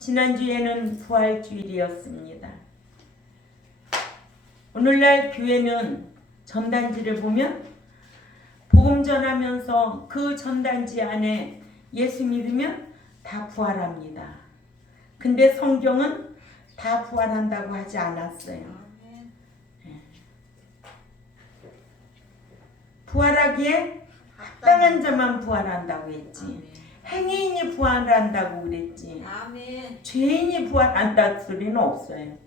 지난주에는 부활주일이었습니다. 오늘날 교회는 전단지를 보면 복음 전하면서 그 전단지 안에 예수 믿으면 다 부활합니다. 근데 성경은 다 부활한다고 하지 않았어요. 부활하기에 합당한 자만 부활한다고 했지. 행위인이 부활한다고 그랬지. 죄인이 부활한다는 소리는 없어요.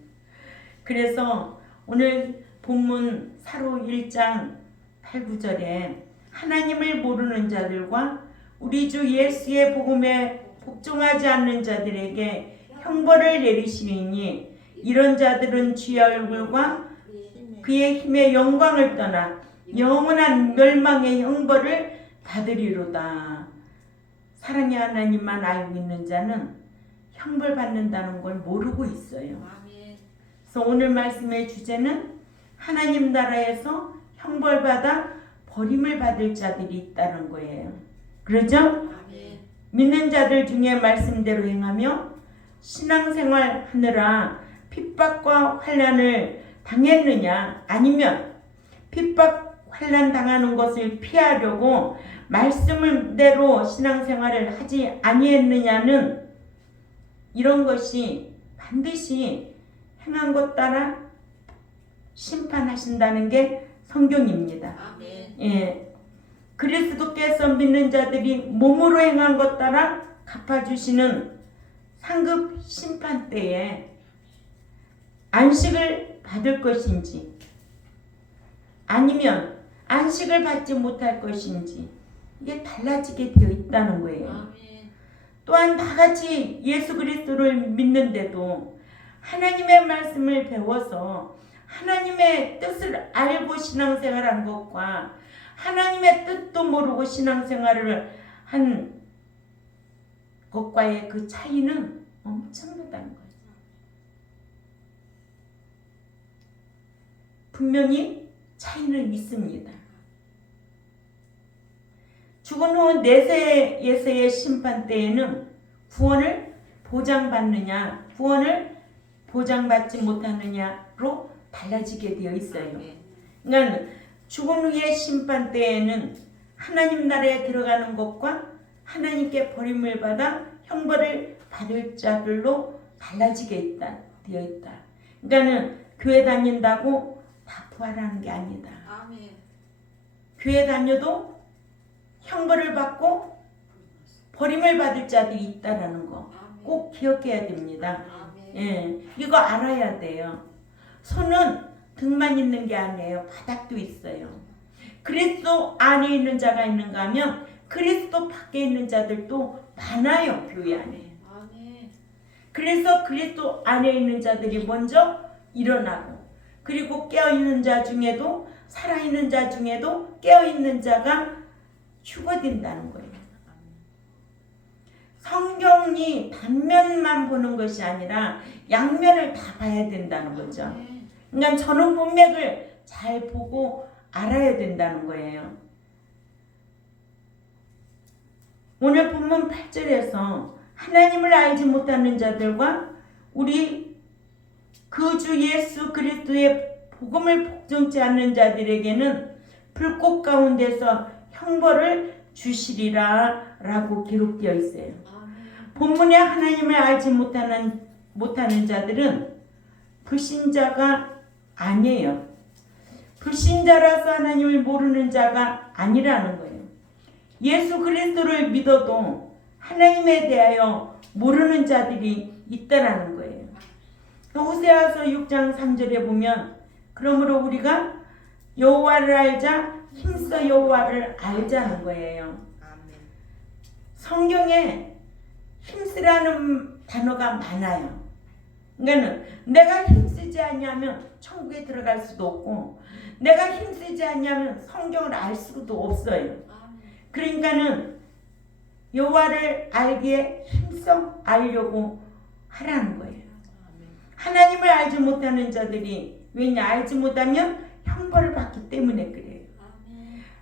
그래서 오늘 본문 사로 1장 8, 9절에 하나님을 모르는 자들과 우리 주 예수의 복음에 복종하지 않는 자들에게 형벌을 내리시니 이런 자들은 주의 얼굴과 그의 힘의 영광을 떠나 영원한 멸망의 형벌을 받으리로다. 사랑의 하나님만 알고 있는 자는 형벌 받는다는 걸 모르고 있어요. 그래서 오늘 말씀의 주제는 하나님 나라에서 형벌받아 버림을 받을 자들이 있다는 거예요. 그러죠? 믿는 자들 중에 말씀대로 행하며 신앙생활 하느라 핍박과 환난을 당했느냐, 아니면 핍박 환난 당하는 것을 피하려고 말씀대로 신앙생활을 하지 아니했느냐는 이런 것이 반드시 행한 것 따라 심판하신다는 게 성경입니다. 예. 그리스도께서 믿는 자들이 몸으로 행한 것 따라 갚아주시는 상급 심판 때에 안식을 받을 것인지 아니면 안식을 받지 못할 것인지 이게 달라지게 되어 있다는 거예요. 또한 다같이 예수 그리스도를 믿는데도 하나님의 말씀을 배워서 하나님의 뜻을 알고 신앙생활한 것과 하나님의 뜻도 모르고 신앙생활을 한 것과의 그 차이는 엄청나다는 거죠. 분명히 차이는 있습니다. 죽은 후 내세에서의 심판 때에는 구원을 보장받느냐, 구원을 보장받지 못하느냐로 달라지게 되어 있어요. 그러니까 죽은 후의 심판 때에는 하나님 나라에 들어가는 것과 하나님께 버림을 받아 형벌을 받을 자들로 달라지게 되어 있다. 그러니까 교회 다닌다고 다 부활하는 게 아니다. 교회 다녀도 형벌을 받고 버림을 받을 자들이 있다라는 거 꼭 기억해야 됩니다. 예, 이거 알아야 돼요. 손은 등만 있는 게 아니에요. 바닥도 있어요. 그리스도 안에 있는 자가 있는가 하면 그리스도 밖에 있는 자들도 많아요. 교회 안에. 그래서 그리스도 안에 있는 자들이 먼저 일어나고, 그리고 깨어있는 자 중에도, 살아있는 자 중에도 깨어있는 자가 휴거된다는 거예요. 성경이 단면만 보는 것이 아니라 양면을 다 봐야 된다는 거죠. 그러니까 전후 문맥을 잘 보고 알아야 된다는 거예요. 오늘 본문 8절에서 하나님을 알지 못하는 자들과 우리 그 주 예수 그리스도의 복음을 복종치 않는 자들에게는 불꽃 가운데서 형벌을 주시리라 라고 기록되어 있어요. 본문에 하나님을 알지 못하는 자들은 불신자가 아니에요. 불신자라서 하나님을 모르는 자가 아니라는 거예요. 예수 그리스도를 믿어도 하나님에 대하여 모르는 자들이 있다라는 거예요. 호세아서 6장 3절에 보면 그러므로 우리가 여호와를 알자 힘써 여호와를 알자는 거예요. 성경에 힘쓰라는 단어가 많아요. 그러니까 내가 힘쓰지 않냐면 천국에 들어갈 수도 없고, 내가 힘쓰지 않냐면 성경을 알 수도 없어요. 그러니까는 여호와를 알기에 힘써 알려고 하라는 거예요. 하나님을 알지 못하는 자들이, 왜냐, 알지 못하면 형벌을 받기 때문에 그래요.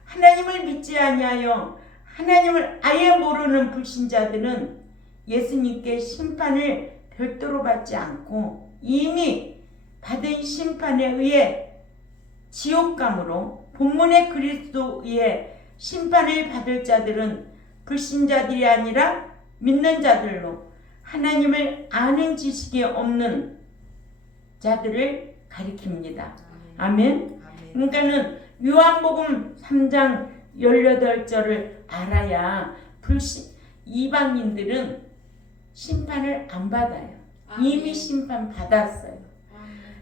하나님을 믿지 아니하여 하나님을 아예 모르는 불신자들은 예수님께 심판을 별도로 받지 않고 이미 받은 심판에 의해 지옥감으로 본문의 그리스도의 심판을 받을 자들은 불신자들이 아니라 믿는 자들로 하나님을 아는 지식이 없는 자들을 가리킵니다. 아멘. 그러니까는 요한복음 3장 18절을 알아야 이방인들은 심판을 안 받아요. 이미 심판 받았어요.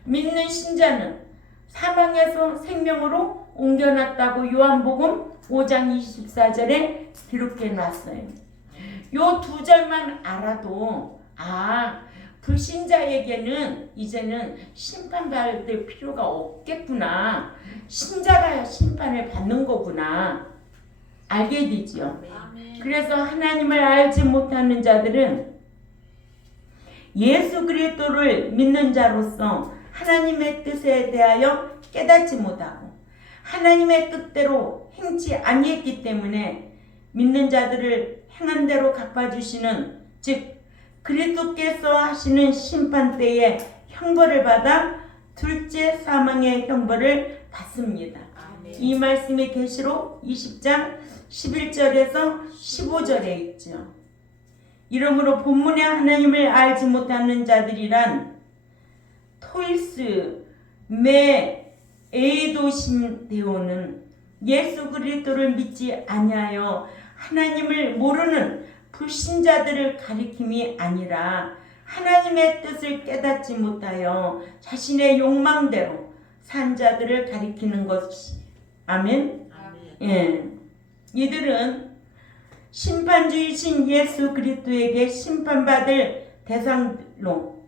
믿는 신자는 사망에서 생명으로 옮겨놨다고 요한복음 5장 24절에 기록해 놨어요. 요 두 절만 알아도 불신자에게는 이제는 심판받을 필요가 없겠구나. 신자가 심판을 받는 거구나. 알게 되죠. 그래서 하나님을 알지 못하는 자들은 예수 그리스도를 믿는 자로서 하나님의 뜻에 대하여 깨닫지 못하고 하나님의 뜻대로 행치 아니했기 때문에 믿는 자들을 행한 대로 갚아주시는, 즉 그리스도께서 하시는 심판 때에 형벌을 받아 둘째 사망의 형벌을 받습니다. 이 말씀이 계시록 20장 11절에서 15절에 있죠. 이러므로 본문에 하나님을 알지 못하는 자들이란 토이스 매 에이도신데오는 예수 그리스도를 믿지 아니하여 하나님을 모르는 불신자들을 가리킴이 아니라 하나님의 뜻을 깨닫지 못하여 자신의 욕망대로 산 자들을 가리키는 것이. 아멘. 예. 이들은 심판주이신 예수 그리스도에게 심판받을 대상로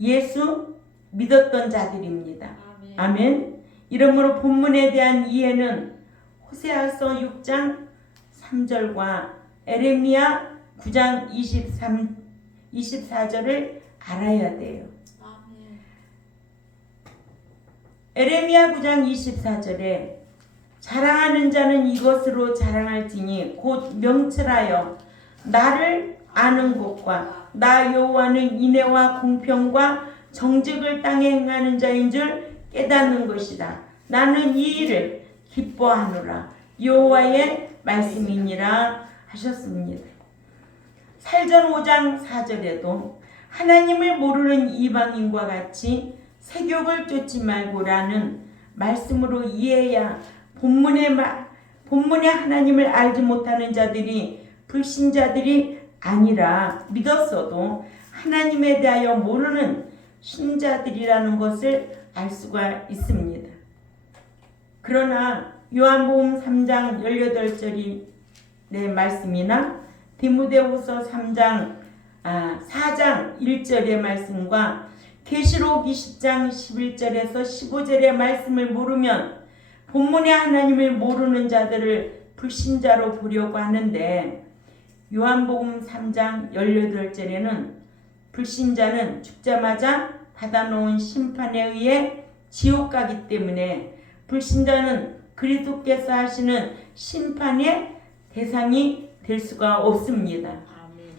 예수 믿었던 자들입니다. 아멘. 이러므로 본문에 대한 이해는 호세아서 6장 3절과 에레미야 9장 24절을 알아야 돼요. 에레미야 9장 24절에 자랑하는 자는 이것으로 자랑할지니 곧 명철하여 나를 아는 것과 나 여호와는 인애와 공평과 정직을 땅에 행하는 자인 줄 깨닫는 것이다. 나는 이 일을 기뻐하노라. 여호와의 말씀이니라 하셨습니다. 살전 5장 4절에도 하나님을 모르는 이방인과 같이 세욕을 쫓지 말고라는 말씀으로 이해해야 본문에 하나님을 알지 못하는 자들이 불신자들이 아니라 믿었어도 하나님에 대하여 모르는 신자들이라는 것을 알 수가 있습니다. 그러나 요한복음 3장 18절의 말씀이나 디모데후서 4장 1절의 말씀과 계시록 20장 11절에서 15절의 말씀을 모르면 본문의 하나님을 모르는 자들을 불신자로 보려고 하는데 요한복음 3장 18절에는 불신자는 죽자마자 받아놓은 심판에 의해 지옥 가기 때문에 불신자는 그리스도께서 하시는 심판의 대상이 될 수가 없습니다.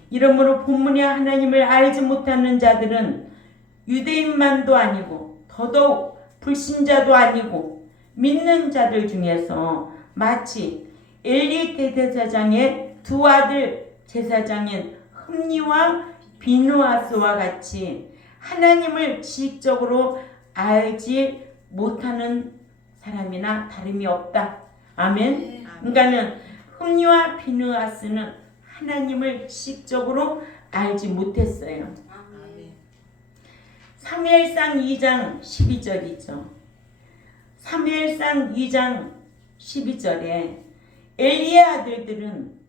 이러므로 본문의 하나님을 알지 못하는 자들은 유대인만도 아니고 더더욱 불신자도 아니고 믿는 자들 중에서 마치 엘리 대제사장의 두 아들 제사장인 흠니와 비느하스와 같이 하나님을 지식적으로 알지 못하는 사람이나 다름이 없다. 아멘. 그러니까는 흠니와 비느하스는 하나님을 지식적으로 알지 못했어요. 사무엘상 2장 12절이죠. 사무엘상 2장 12절에 엘리의 아들들은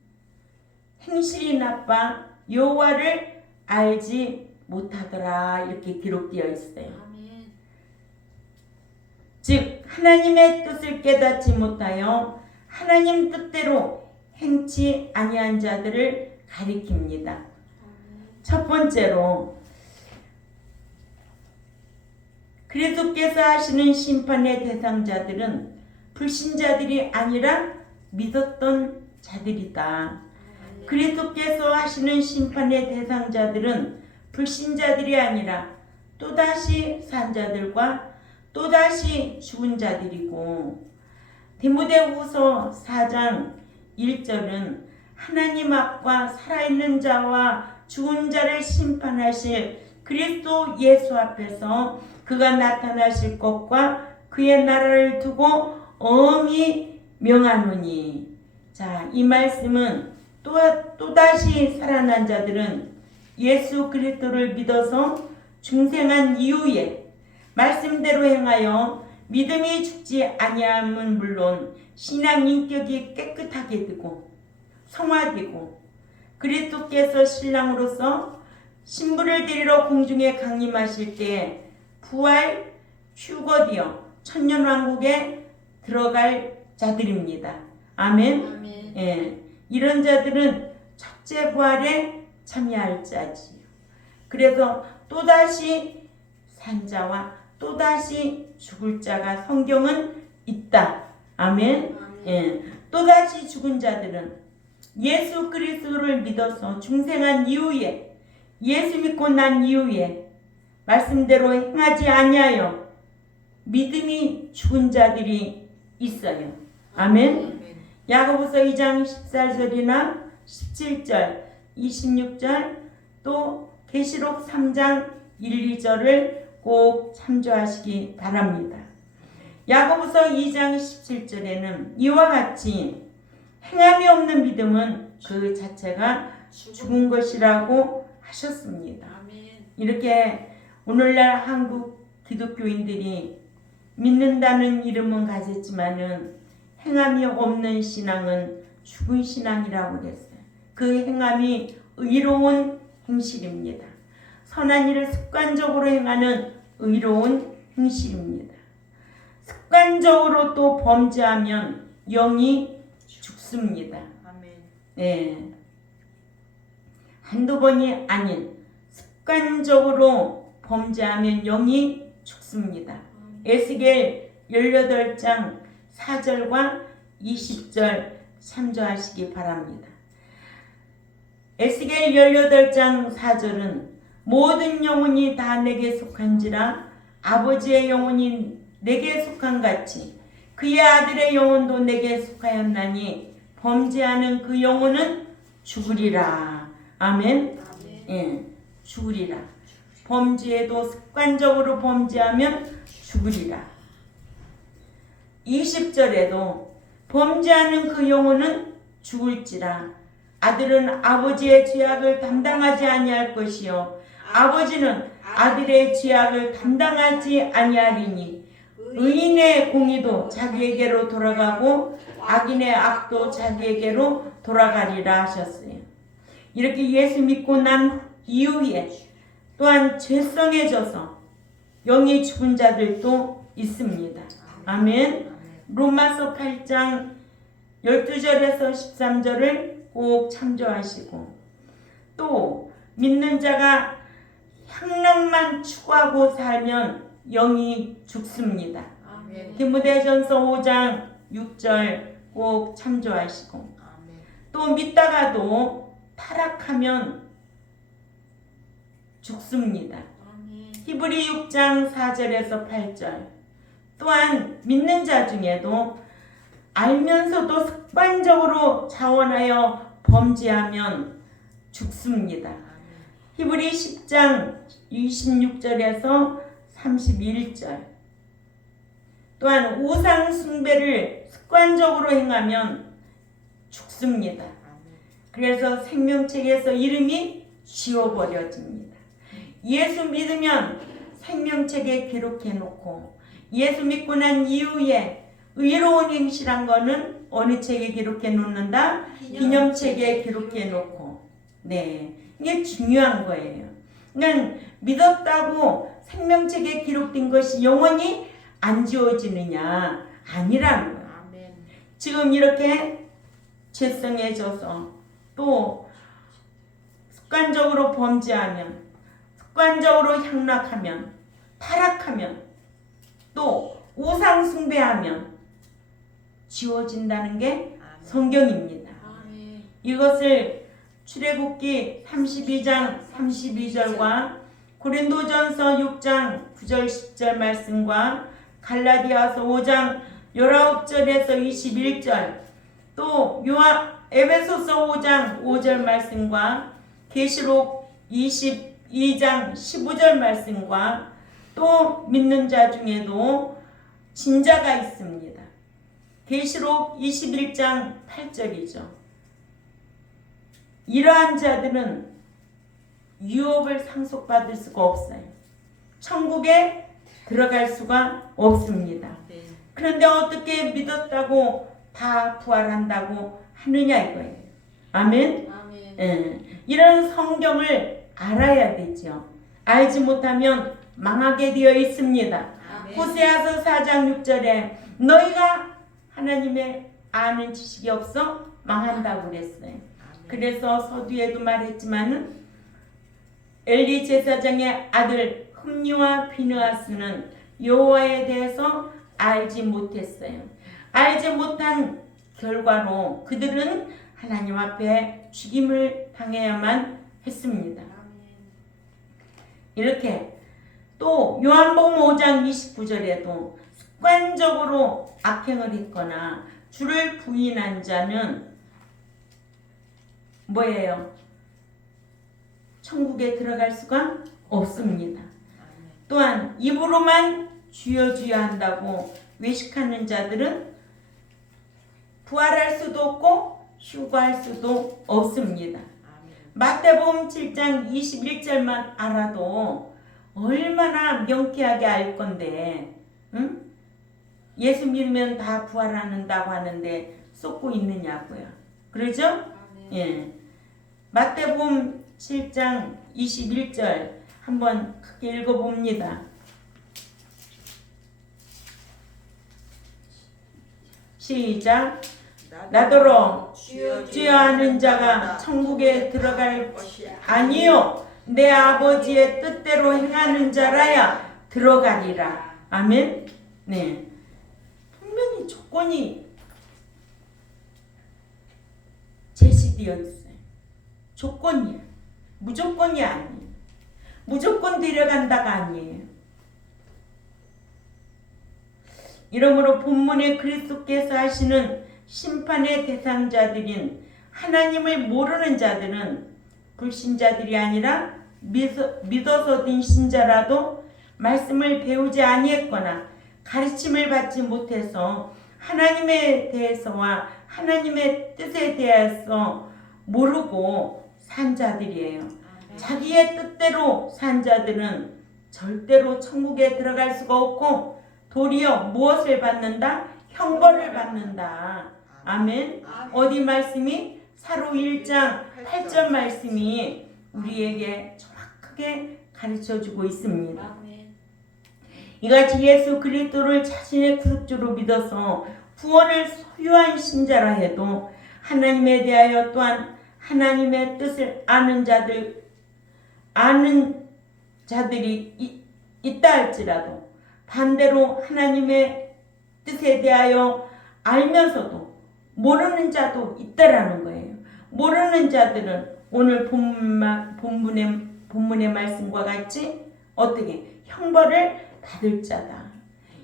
행실이 나빠 여호와를 알지 못하더라 이렇게 기록되어 있어요. 즉 하나님의 뜻을 깨닫지 못하여 하나님 뜻대로 행치 아니한 자들을 가리킵니다. 첫 번째로 그리스도께서 하시는 심판의 대상자들은 불신자들이 아니라 믿었던 자들이다. 그리스도께서 하시는 심판의 대상자들은 불신자들이 아니라 또다시 산 자들과 또다시 죽은 자들이고, 디모데후서 4장 1절은 하나님 앞과 살아있는 자와 죽은 자를 심판하실 그리스도 예수 앞에서 그가 나타나실 것과 그의 나라를 두고 엄히 명하노니. 자, 이 말씀은 또다시 살아난 자들은 예수 그리스도를 믿어서 중생한 이후에 말씀대로 행하여 믿음이 죽지 아니함은 물론 신앙 인격이 깨끗하게 되고 성화되고 그리스도께서 신랑으로서 신부를 데리러 공중에 강림하실 때 부활 휴거되어 천년왕국에 들어갈 자들입니다. 아멘. 아멘. 예, 이런 자들은 첫째 부활에 참여할 자지요. 그래서 또다시 산 자와 또다시 죽을 자가 성경은 있다. 아멘. 예, 또다시 죽은 자들은 예수 그리스도를 믿어서 중생한 이후에 예수 믿고 난 이후에 말씀대로 행하지 아니하여 믿음이 죽은 자들이 있어요. 아멘. 야고보서 2장 14절이나 17절, 26절, 또 계시록 3장 1, 2절을 꼭 참조하시기 바랍니다. 야고보서 2장 17절에는 이와 같이 행함이 없는 믿음은 그 자체가 죽은 것이라고 하셨습니다. 이렇게 오늘날 한국 기독교인들이 믿는다는 이름은 가졌지만은 행함이 없는 신앙은 죽은 신앙이라고 그랬어요. 그 행함이 의로운 행실입니다. 선한 일을 습관적으로 행하는 의로운 행실입니다. 습관적으로 또 범죄하면 영이 죽습니다. 네. 한두 번이 아닌 습관적으로 범죄하면 영이 죽습니다. 에스겔 18장 4절과 20절 참조하시기 바랍니다. 에스겔 18장 4절은 모든 영혼이 다 내게 속한지라 아버지의 영혼이 내게 속한 같이 그의 아들의 영혼도 내게 속하였나니 범죄하는 그 영혼은 죽으리라. 아멘. 예, 죽으리라. 범죄에도 습관적으로 범죄하면 죽으리라. 20절에도 범죄하는 그 영혼은 죽을지라. 아들은 아버지의 죄악을 담당하지 아니할 것이요 아버지는 아들의 죄악을 담당하지 아니하리니 의인의 공의도 자기에게로 돌아가고 악인의 악도 자기에게로 돌아가리라 하셨어요. 이렇게 예수 믿고 난 이후에 또한 죄성해져서 영이 죽은 자들도 있습니다. 아멘. 로마서 8장 12절에서 13절을 꼭 참조하시고, 또 믿는 자가 향락만 추구하고 살면 영이 죽습니다. 디모데전서 5장 6절 꼭 참조하시고, 또 믿다가도 타락하면 죽습니다. 히브리 6장 4절에서 8절. 또한 믿는 자 중에도 알면서도 습관적으로 자원하여 범죄하면 죽습니다. 히브리 10장 26절에서 31절. 또한 우상 숭배를 습관적으로 행하면 죽습니다. 그래서 생명책에서 이름이 지워버려집니다. 예수 믿으면 생명책에 기록해놓고, 예수 믿고 난 이후에 의로운 행실한 거는 어느 책에 기록해 놓는다? 기념책에 기록해 놓고. 네, 이게 중요한 거예요. 그러니까 믿었다고 생명책에 기록된 것이 영원히 안 지워지느냐? 아니라는 거예요. 지금 이렇게 죄성해져서 또 습관적으로 범죄하면, 습관적으로 향락하면, 타락하면, 또 우상 숭배하면 지워진다는 게 성경입니다. 이것을 출애굽기 32장 32절과 고린도전서 6장 9절 10절 말씀과 갈라디아서 5장 19절에서 21절, 또 에베소서 5장 5절 말씀과 계시록 22장 15절 말씀과 또 믿는 자 중에도 진자가 있습니다. 계시록 21장 8절이죠. 이러한 자들은 유업을 상속받을 수가 없어요. 천국에 들어갈 수가 없습니다. 그런데 어떻게 믿었다고 다 부활한다고 하느냐 이거예요. 아멘. 이런 성경을 알아야 되죠. 알지 못하면 망하게 되어 있습니다. 호세아서 4장 6절에 너희가 하나님의 아는 지식이 없어 망한다고 그랬어요. 그래서 서두에도 말했지만은 엘리 제사장의 아들 흠니와 비느하스는 여호와에 대해서 알지 못했어요. 알지 못한 결과로 그들은 하나님 앞에 죽임을 당해야만 했습니다. 이렇게 또 요한복음 5장 29절에도 습관적으로 악행을 했거나 주를 부인한 자는 뭐예요? 천국에 들어갈 수가 없습니다. 또한 입으로만 주여 주여 한다고 외식하는 자들은 부활할 수도 없고 휴거할 수도 없습니다. 마태복음 7장 21절만 알아도 얼마나 명쾌하게 알 건데, 응? 예수 믿으면 다 부활한다고 하는데 쏟고 있느냐고요. 그러죠? 예. 마태복음 7장 21절 한번 크게 읽어봅니다. 시작. 나더러 주여 하는 자가 천국에 들어갈 것이 아니요 내 아버지의 뜻대로 행하는 자라야 들어가리라. 아멘. 네. 분명히 조건이 제시되어 있어요. 조건이야. 무조건이 아니에요. 무조건 데려간다가 아니에요. 이러므로 본문에 그리스도께서 하시는 심판의 대상자들인 하나님을 모르는 자들은 불신자들이 아니라 믿어서 된 신자라도 말씀을 배우지 아니했거나 가르침을 받지 못해서 하나님에 대해서와 하나님의 뜻에 대해서 모르고 산 자들이에요. 자기의 뜻대로 산 자들은 절대로 천국에 들어갈 수가 없고 도리어 무엇을 받는다? 형벌을 받는다. 아멘. 어디 말씀이? 사로 1장 8절 말씀이 우리에게 정확하게 가르쳐주고 있습니다. 이같이 예수 그리스도를 자신의 구속주로 믿어서 구원을 소유한 신자라 해도 하나님에 대하여 또한 하나님의 뜻을 아는 자들이 있다 할지라도 반대로 하나님의 뜻에 대하여 알면서도 모르는 자도 있다라는 거예요. 모르는 자들은 오늘 본문의 말씀과 같이 어떻게 형벌을 받을 자다.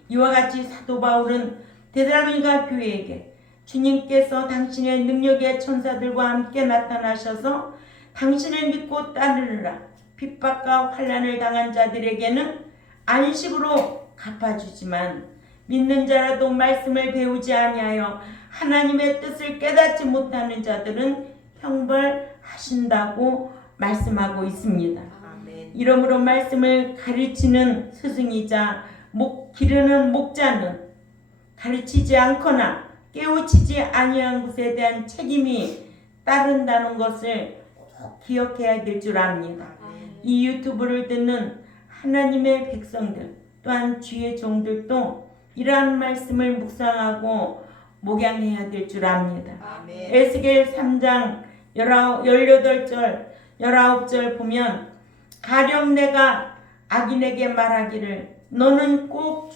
이와 같이 사도 바울은 데살로니가 교회에게 주님께서 당신의 능력의 천사들과 함께 나타나셔서 당신을 믿고 따르느라 핍박과 환난을 당한 자들에게는 안식으로 갚아주지만 믿는 자라도 말씀을 배우지 아니하여 하나님의 뜻을 깨닫지 못하는 자들은 형벌하신다고 말씀하고 있습니다. 아멘. 이러므로 말씀을 가르치는 스승이자 기르는 목자는 가르치지 않거나 깨우치지 아니한 것에 대한 책임이 따른다는 것을 꼭 기억해야 될 줄 압니다. 이 유튜브를 듣는 하나님의 백성들 또한 주의 종들도 이러한 말씀을 묵상하고 목양해야 될 줄 압니다. 에스겔 3장 18절 19절 보면 가령 내가 악인에게 말하기를 너는 꼭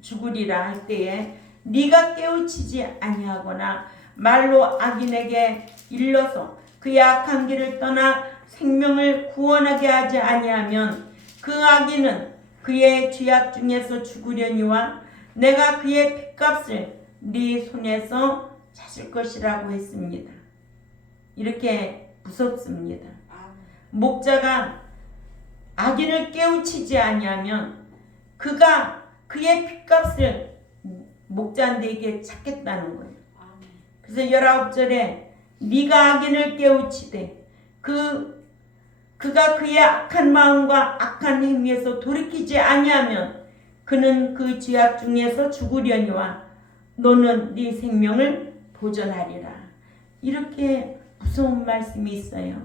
죽으리라 할 때에 네가 깨우치지 아니하거나 말로 악인에게 일러서 그의 악한 길을 떠나 생명을 구원하게 하지 아니하면 그 악인은 그의 죄악 중에서 죽으려니와 내가 그의 핏값을 네 손에서 찾을 것이라고 했습니다. 이렇게 무섭습니다. 목자가 악인을 깨우치지 아니하면 그가 그의 핏값을 목자에게 찾겠다는 거예요. 그래서 19절에 네가 악인을 깨우치되 그가 그의 악한 마음과 악한 행위에서 돌이키지 아니하면 그는 그 죄악 중에서 죽으려니와 너는 네 생명을 보존하리라. 이렇게 무서운 말씀이 있어요.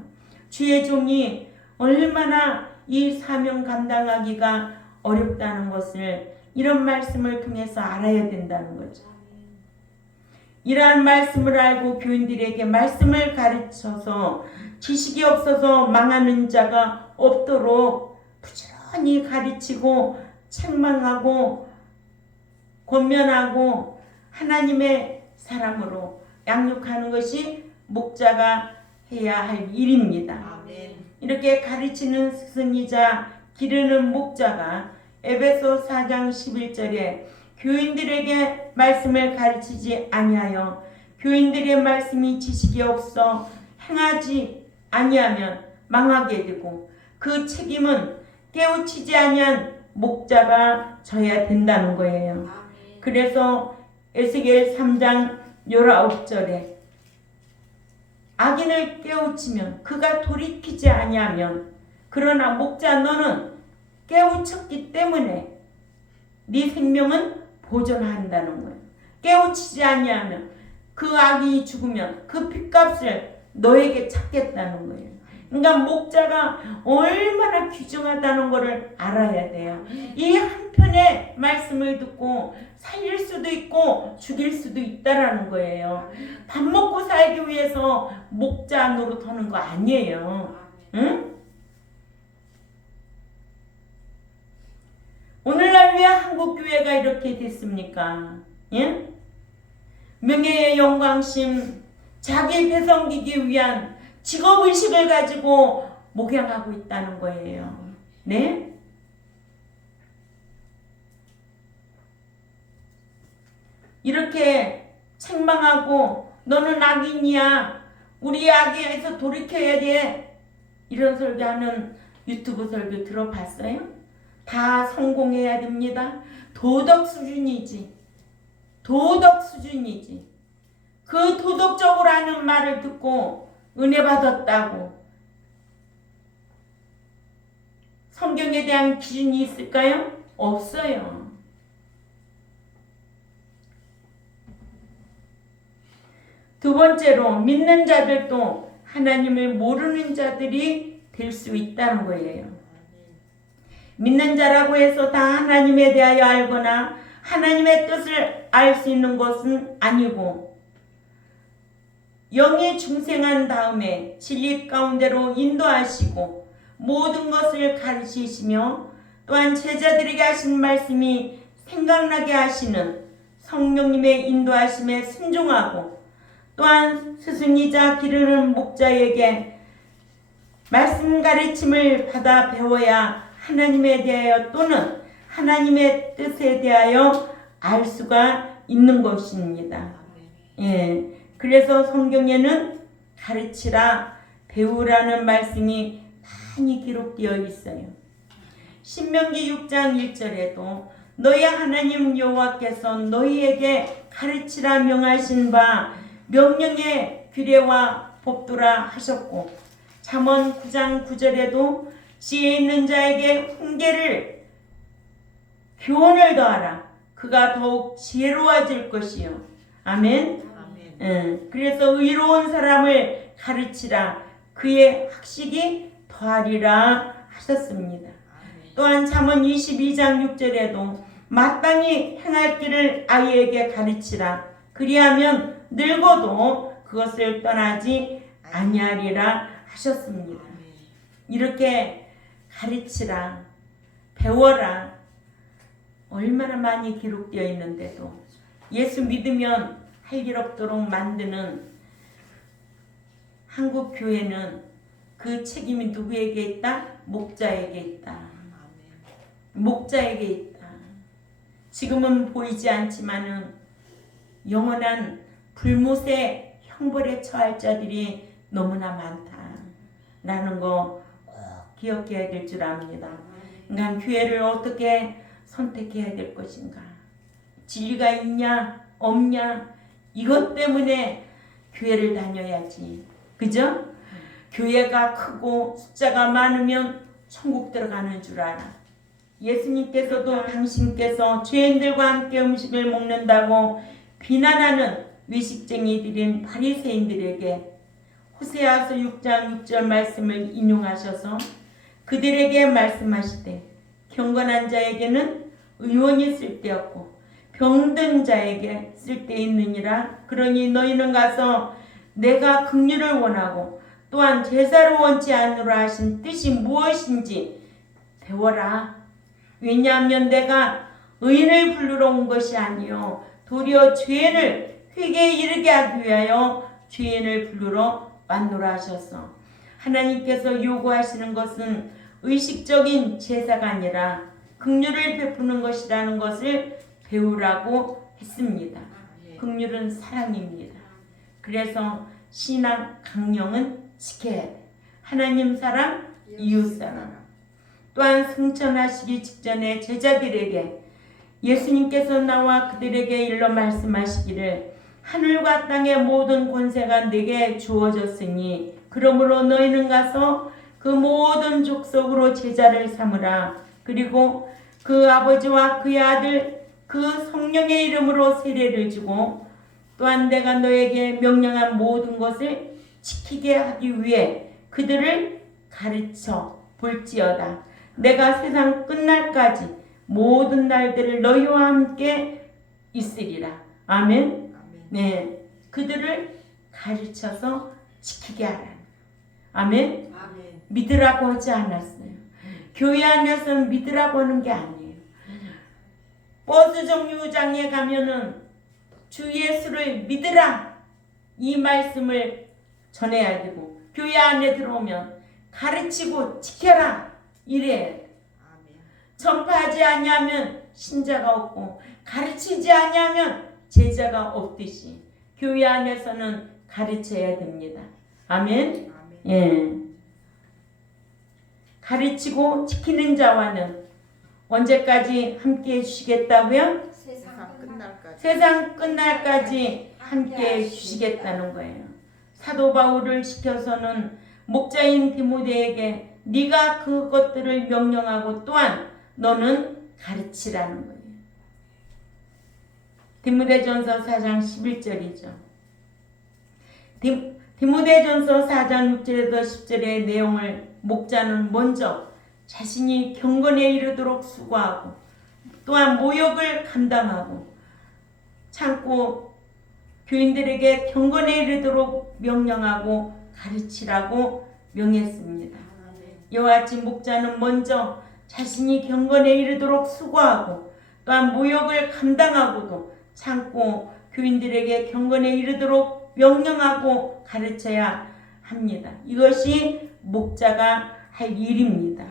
주의 종이 얼마나 이 사명 감당하기가 어렵다는 것을 이런 말씀을 통해서 알아야 된다는 거죠. 이러한 말씀을 알고 교인들에게 말씀을 가르쳐서 지식이 없어서 망하는 자가 없도록 부지런히 가르치고 책망하고 권면하고 하나님의 사람으로 양육하는 것이 목자가 해야 할 일입니다. 이렇게 가르치는 스승이자 기르는 목자가 에베소 4장 11절에 교인들에게 말씀을 가르치지 아니하여 교인들의 말씀이 지식이 없어 행하지 아니하면 망하게 되고 그 책임은 깨우치지 아니한 목자가 져야 된다는 거예요. 그래서 에스겔 3장 19절에 악인을 깨우치면 그가 돌이키지 아니하면 그러나 목자 너는 깨우쳤기 때문에 네 생명은 보존한다는 거예요. 깨우치지 아니하면 그 악이 죽으면 그 핏값을 너에게 찾겠다는 거예요. 그러니까 목자가 얼마나 귀중하다는 것을 알아야 돼요. 이 한편의 말씀을 듣고 살릴 수도 있고 죽일 수도 있다라는 거예요. 밥 먹고 살기 위해서 목자 노릇하는 거 아니에요. 응? 오늘날 왜 한국교회가 이렇게 됐습니까? 예? 명예의 영광심, 자기 배성기기 위한 직업의식을 가지고 목양하고 있다는 거예요. 네? 이렇게 책망하고 너는 악인이야. 우리 악에서 돌이켜야 돼. 이런 설교하는 유튜브 설교 들어봤어요? 다 성공해야 됩니다. 도덕 수준이지. 도덕 수준이지. 그 도덕적으로 하는 말을 듣고 은혜 받았다고 성경에 대한 기준이 있을까요? 없어요. 두 번째로 믿는 자들도 하나님을 모르는 자들이 될 수 있다는 거예요. 믿는 자라고 해서 다 하나님에 대하여 알거나 하나님의 뜻을 알 수 있는 것은 아니고 영에 중생한 다음에 진리 가운데로 인도하시고 모든 것을 가르치시며 또한 제자들에게 하신 말씀이 생각나게 하시는 성령님의 인도하심에 순종하고 또한 스승이자 기르는 목자에게 말씀 가르침을 받아 배워야 하나님에 대하여 또는 하나님의 뜻에 대하여 알 수가 있는 것입니다. 예. 그래서 성경에는 가르치라, 배우라는 말씀이 많이 기록되어 있어요. 신명기 6장 1절에도 너희 하나님 여호와께서 너희에게 가르치라 명하신 바 명령의 규례와 법도라 하셨고 잠언 9장 9절에도 지혜 있는 자에게 훈계를 교훈을 더하라. 그가 더욱 지혜로워질 것이요. 아멘. 그래서 의로운 사람을 가르치라. 그의 학식이 더하리라 하셨습니다. 또한 잠언 22장 6절에도 마땅히 행할 길을 아이에게 가르치라. 그리하면 늙어도 그것을 떠나지 아니하리라 하셨습니다. 이렇게 가르치라, 배워라. 얼마나 많이 기록되어 있는데도 예수 믿으면 할 일 없도록 만드는 한국 교회는 그 책임이 누구에게 있다? 목자에게 있다. 목자에게 있다. 지금은 보이지 않지만은 영원한 불못의 형벌에 처할 자들이 너무나 많다라는 거 꼭 기억해야 될 줄 압니다. 그러니까 교회를 어떻게 선택해야 될 것인가? 진리가 있냐 없냐 이것 때문에 교회를 다녀야지. 그죠? 교회가 크고 숫자가 많으면 천국 들어가는 줄 알아. 예수님께서도 당신께서 죄인들과 함께 음식을 먹는다고 비난하는 외식쟁이들인 바리새인들에게 호세아서 6장 6절 말씀을 인용하셔서 그들에게 말씀하시되 경건한 자에게는 의원이 쓸데없고 병든 자에게 쓸데있느니라. 그러니 너희는 가서 내가 긍휼을 원하고 또한 제사를 원치 않으라 하신 뜻이 무엇인지 배워라. 왜냐하면 내가 의인을 부르러 온 것이 아니요 도리어 죄인을 회개에 이르게 하기 위하여 죄인을 부르러 왔노라 하셔서 하나님께서 요구하시는 것은 의식적인 제사가 아니라 긍휼을 베푸는 것이라는 것을 배우라고 했습니다. 긍휼은 사랑입니다. 그래서 신앙 강령은 지켜야 돼. 하나님 사랑, 이웃 사랑. 또한 승천하시기 직전에 제자들에게 예수님께서 나와 그들에게 일러 말씀하시기를 하늘과 땅의 모든 권세가 내게 주어졌으니 그러므로 너희는 가서 그 모든 족속으로 제자를 삼으라. 그리고 그 아버지와 그의 아들 그 성령의 이름으로 세례를 주고 또한 내가 너에게 명령한 모든 것을 지키게 하기 위해 그들을 가르쳐 볼지어다. 내가 세상 끝날까지 모든 날들을 너희와 함께 있으리라. 아멘. 네, 그들을 가르쳐서 지키게 하라. 아멘. 믿으라고 하지 않았어요. 교회 안에서는 믿으라고 하는 게 아니에요. 버스 정류장에 가면은 주 예수를 믿으라 이 말씀을 전해야 되고 교회 안에 들어오면 가르치고 지켜라 이래. 전파하지 아니하면 신자가 없고 가르치지 아니하면 제자가 없듯이 교회 안에서는 가르쳐야 됩니다. 아멘. 예. 가르치고 지키는 자와는 언제까지 함께 해주시겠다고요? 세상 끝날까지 함께 해주시겠다는 거예요. 사도 바울을 시켜서는 목자인 디모데에게 네가 그것들을 명령하고 또한 너는 가르치라는 거예요. 디모데전서 4장 11절이죠. 디모데전서 4장 6절에서 10절의 내용을 목자는 먼저 자신이 경건에 이르도록 수고하고 또한 모욕을 감당하고 참고 교인들에게 경건에 이르도록 명령하고 가르치라고 명했습니다. 이와 같이 목자는 먼저 자신이 경건에 이르도록 수고하고 또한 모욕을 감당하고도 참고 교인들에게 경건에 이르도록 명령하고 가르쳐야 합니다. 이것이 목자가 할 일입니다.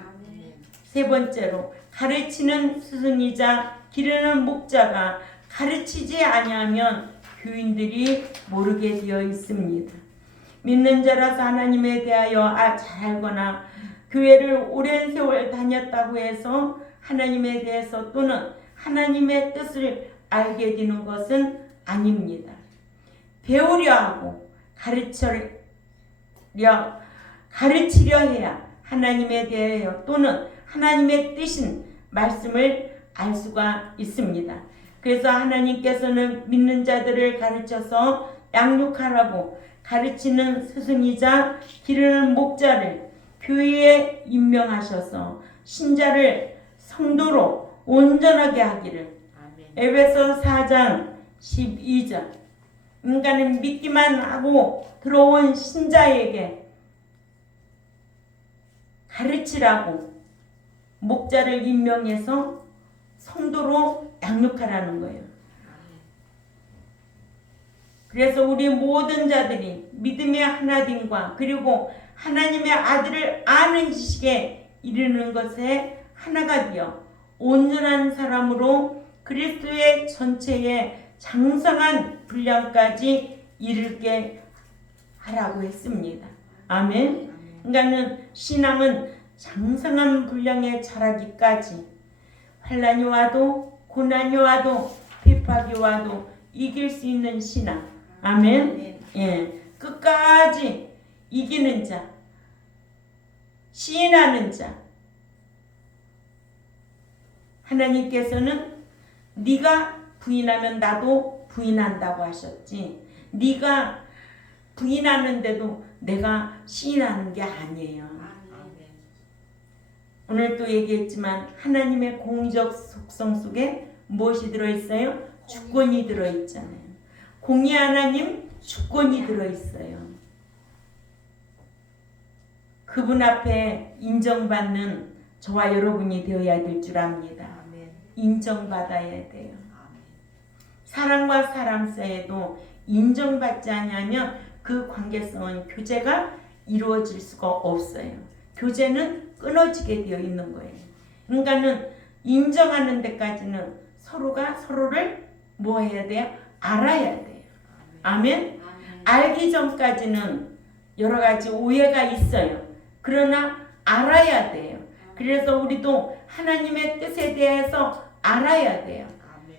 세 번째로 가르치는 스승이자 기르는 목자가 가르치지 아니하면 교인들이 모르게 되어 있습니다. 믿는 자라서 하나님에 대하여 잘 알거나 교회를 오랜 세월 다녔다고 해서 하나님에 대해서 또는 하나님의 뜻을 알게 되는 것은 아닙니다. 배우려 하고 가르치려 해야 하나님에 대하여 또는 하나님의 뜻인 말씀을 알 수가 있습니다. 그래서 하나님께서는 믿는 자들을 가르쳐서 양육하라고 가르치는 스승이자 기르는 목자를 교회에 임명하셔서 신자를 성도로 온전하게 하기를. 에베소 4장 12절 인간은 믿기만 하고 들어온 신자에게 가르치라고 목자를 임명해서 성도로 양육하라는 거예요. 그래서 우리 모든 자들이 믿음의 하나됨과 그리고 하나님의 아들을 아는 지식에 이르는 것에 하나가 되어 온전한 사람으로 그리스도의 전체의 장성한 분량까지 이르게 하라고 했습니다. 아멘. 그러니까는 신앙은 장성한 분량에 자라기까지 환난이 와도 고난이 와도 비박이 와도 이길 수 있는 신앙. 아멘. 예, 끝까지 이기는 자, 시인하는 자. 하나님께서는 네가 부인하면 나도 부인한다고 하셨지. 네가 부인하는데도 내가 시인하는 게 아니에요. 오늘 또 얘기했지만 하나님의 공의적 속성 속에 무엇이 들어있어요? 주권이 들어있잖아요. 공의 하나님 주권이 들어있어요. 그분 앞에 인정받는 저와 여러분이 되어야 될 줄 압니다. 인정받아야 돼요. 사람과 사람 사이에도 인정받지 않으면 그 관계성은 교제가 이루어질 수가 없어요. 교제는 끊어지게 되어 있는 거예요. 그러니까는 인정하는 데까지는 서로가 서로를 뭐 해야 돼요? 알아야 돼요. 아멘? 알기 전까지는 여러 가지 오해가 있어요. 그러나 알아야 돼요. 그래서 우리도 하나님의 뜻에 대해서 알아야 돼요.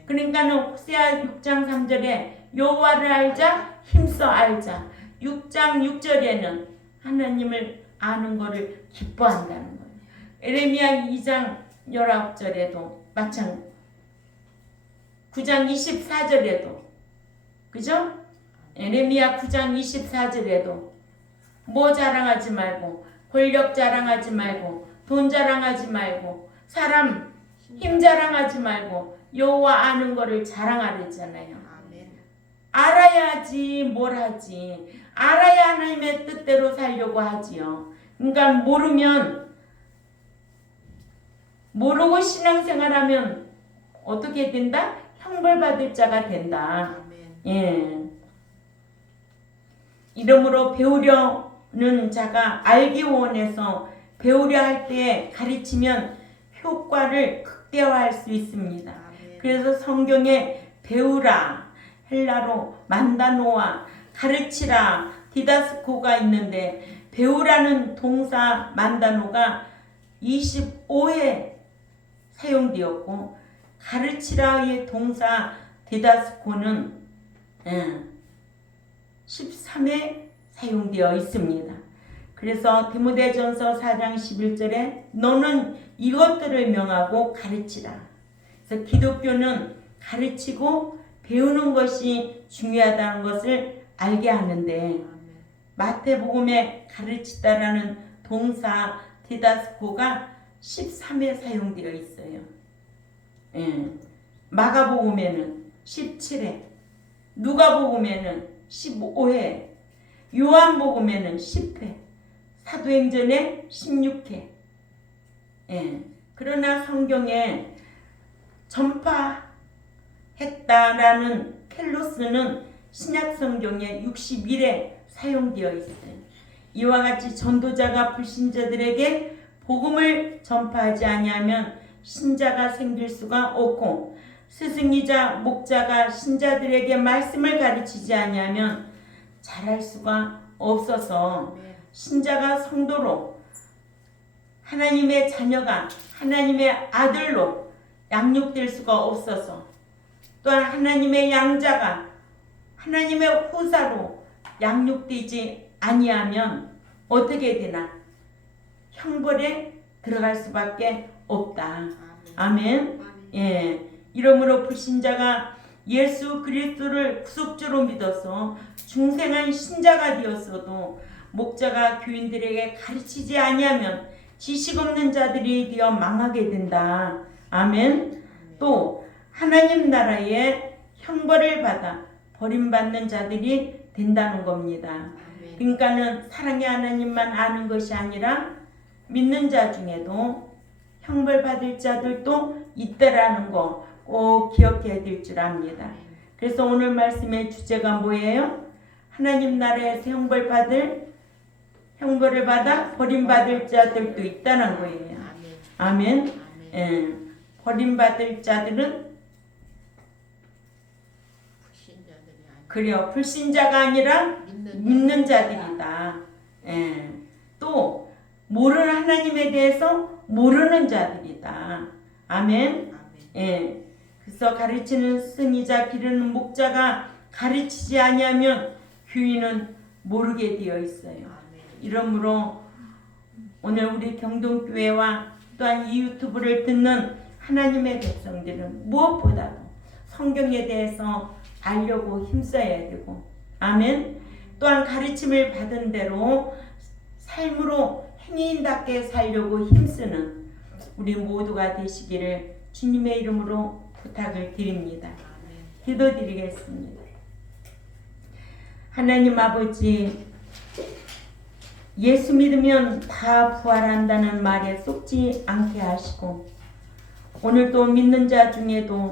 그러니까는 호세아 6장 3절에 여호와를 알자 힘써 알자. 6장 6절에는 하나님을 아는 것을 기뻐한다는 거예요. 에레미야 2장 19절에도 마찬가지. 9장 24절에도 그죠? 에레미야 9장 24절에도 뭐 자랑하지 말고 권력 자랑하지 말고 돈 자랑하지 말고 사람 힘 자랑하지 말고 여호와 아는 거를 자랑하랬잖아요. 알아야지 뭘 하지. 알아야 하나님의 뜻대로 살려고 하지요. 그러니까 모르고 신앙생활하면 어떻게 된다? 형벌받을 자가 된다. 예. 이러므로 배우려는 자가 알기 원해서 배우려 할 때 가르치면 효과를 극대화할 수 있습니다. 그래서 성경에 배우라, 헬라로 만다노와 가르치라, 디다스코가 있는데 배우라는 동사 만다노가 25회 사용되었고 가르치라의 동사 디다스코는 13회 사용되어 있습니다. 그래서 디모데전서 4장 11절에 너는 이것들을 명하고 가르치라. 그래서 기독교는 가르치고 배우는 것이 중요하다는 것을 알게 하는데 마태복음에 가르치다라는 동사 디다스코가 13회 사용되어 있어요. 마가복음에는 17회, 누가복음에는 15회, 요한복음에는 10회, 사도행전에 16회. 그러나 성경에 전파했다라는 켈로스는 신약 성경에 61회 사용되어 있어요. 이와 같이 전도자가 불신자들에게 복음을 전파하지 아니하면 신자가 생길 수가 없고 스승이자 목자가 신자들에게 말씀을 가르치지 아니하면 잘할 수가 없어서 신자가 성도로 하나님의 자녀가 하나님의 아들로 양육될 수가 없어서 또한 하나님의 양자가 하나님의 후사로 양육되지 아니하면 어떻게 되나? 형벌에 들어갈 수밖에 없다. 아멘. 예. 이러므로 불신자가 예수 그리스도를 구속주로 믿어서 중생한 신자가 되었어도 목자가 교인들에게 가르치지 아니하면 지식 없는 자들이 되어 망하게 된다. 아멘. 또 하나님 나라에 형벌을 받아 버림받는 자들이 된다는 겁니다. 그러니까는 사랑의 하나님만 아는 것이 아니라 믿는 자 중에도 형벌 받을 자들도 있다라는 거 꼭 기억해야 될 줄 압니다. 그래서 오늘 말씀의 주제가 뭐예요? 하나님 나라에서 형벌을 받아 버림받을 자들도 있다는 거예요. 아멘. 예. 버림받을 자들은 그래요. 불신자가 아니라 믿는 자들이다. 예. 또 하나님에 대해서 모르는 자들이다. 아멘. 예. 그래서 가르치는 스승이자 기르는 목자가 가르치지 아니하면 교인은 모르게 되어 있어요. 이러므로 오늘 우리 경동교회와 또한 이 유튜브를 듣는 하나님의 백성들은 무엇보다도 성경에 대해서 알려고 힘써야 되고, 아멘. 또한 가르침을 받은 대로 삶으로 행인답게 살려고 힘쓰는 우리 모두가 되시기를 주님의 이름으로 부탁을 드립니다. 기도드리겠습니다. 하나님 아버지, 예수 믿으면 다 부활한다는 말에 속지 않게 하시고, 오늘도 믿는 자 중에도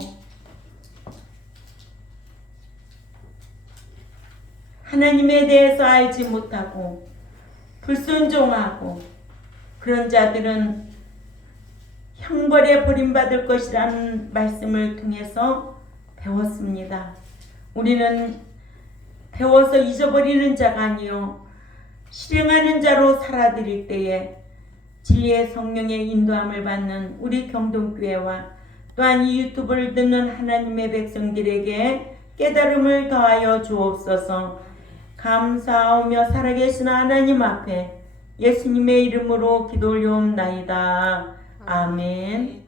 하나님에 대해서 알지 못하고 불순종하고 그런 자들은 형벌에 버림받을 것이라는 말씀을 통해서 배웠습니다. 우리는 배워서 잊어버리는 자가 아니요 실행하는 자로 살아드릴 때에 진리의 성령의 인도함을 받는 우리 경동교회와 또한 이 유튜브를 듣는 하나님의 백성들에게 깨달음을 더하여 주옵소서. 감사하며 살아계신 하나님 앞에 예수님의 이름으로 기도 올려옵나이다. 아멘.